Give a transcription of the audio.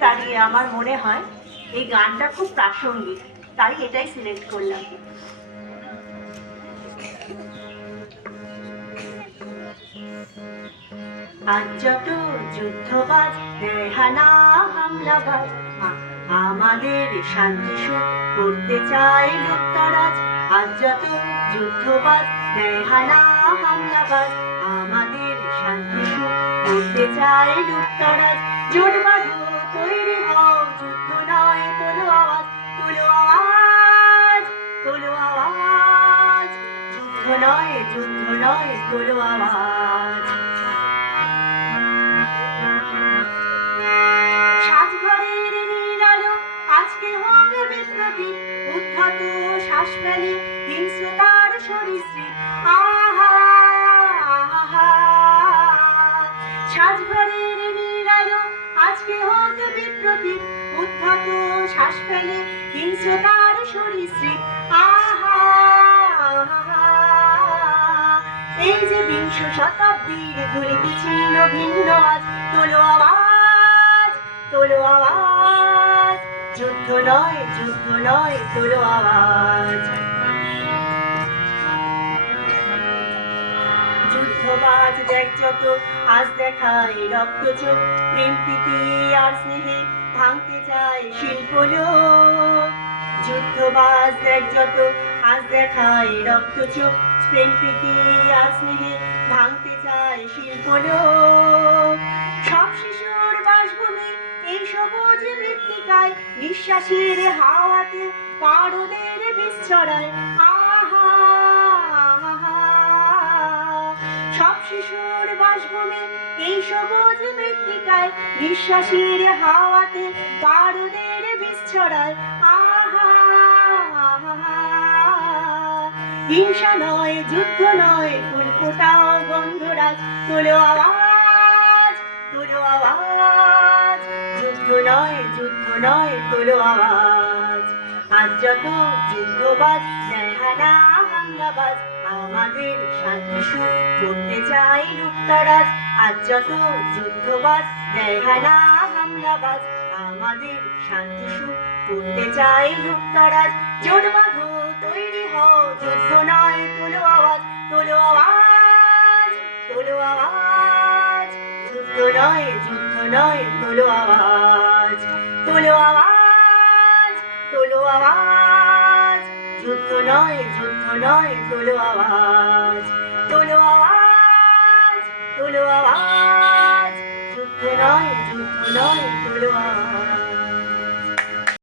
দাঁড়িয়ে আমার মনে হয় এই গানটা খুব প্রাসঙ্গিক, তাই এটাই সিলেক্ট করলাম। আজ যত যুদ্ধবাজ হানা হামলাবাজ আমাদের শান্তি সুখ করতে চায় লুটতরাজ। আজ যত যুদ্ধবাজ হানা হামলাবাজ আমাদের শান্তি সুখ করতে চায় লুটতরাজ। জোট বাঁধো, তৈরি হও, যুদ্ধ নয়, তোলো আওয়াজ, তোলো আওয়াজ, তোলো আওয়াজ। যুদ্ধ নয়, যুদ্ধ নয়, তোলো আওয়াজ। সাজঘরের নীল আলো আজকে হোক বিপ্লবী, উদ্ধত শ্বাস ফেলে হিংস্রতার সরীসৃপ। আহা আহা, সাজঘরের নীল আলো আজকে হোক বিপ্লবী, উদ্ধত শ্বাস ফেলে হিংস্রতার সরীসৃপ। আহা আহা, এই যে বিংশ শতাব্দীর ধুলি বিচ্ছিন্ন ভিন্ন আজ, তোলো আওয়াজ, তোলো আওয়াজ। যুদ্ধ নয়, যুদ্ধ নয়, তোলো আওয়াজ। যুদ্ধবাজ দেখ যত আজ দেখায় রক্ত চোখ, প্রেম প্রীতি আর স্নেহে ভাঙতে চায় শিল্পলোক। যুদ্ধবাজ দেখ যত আজ দেখায় রক্ত চোখ, প্রেম প্রীতি আর স্নেহে ভাঙতে চায় শিল্পলোক। সব শিশুর বাসভূমি এই সবুজ মৃত্তিকায়, নিঃশ্বাসের হাওয়াতে পারদের বিষ ছড়ায়। আহা আহা, সব শিশুর বাসভূমি এই সবুজ মৃত্তিকায়, নিঃশ্বাসের হাওয়াতে পারদের বিষ ছড়ায়। আহা আহা, হিংসা নয়, যুদ্ধ নয়, ফুল ফোটাও গন্ধরাজ, তোলো আওয়াজ, তোলো আওয়াজ। যুদ্ধ নয়, যুদ্ধ নয়, তোলো আওয়াজ। আজ যত যুদ্ধবাজ হানা হামলাবাজ আমাদের শান্তি সুখ করতে চাই লুটতরাজ। আজ যত যুদ্ধবাজ হানা হামলাবাজ আমাদের শান্তি সুখ করতে চাই লুটতরাজ। জোট বাঁধো, তৈরি হও, যুদ্ধ নয়, তোলো আওয়াজ, তোলো আওয়াজ, তোলো আওয়াজ। যুদ্ধ নয়, যুদ্ধ নয়, তোলো আওয়াজ, তোলো আওয়াজ, তোলো আওয়াজ। যুদ্ধ নয়, যুদ্ধ নয়, তোলো আওয়াজ, তোলো আওয়াজ, তোলো আওয়াজ। যুদ্ধ নয়, যুদ্ধ নয়, তোলো আওয়াজ।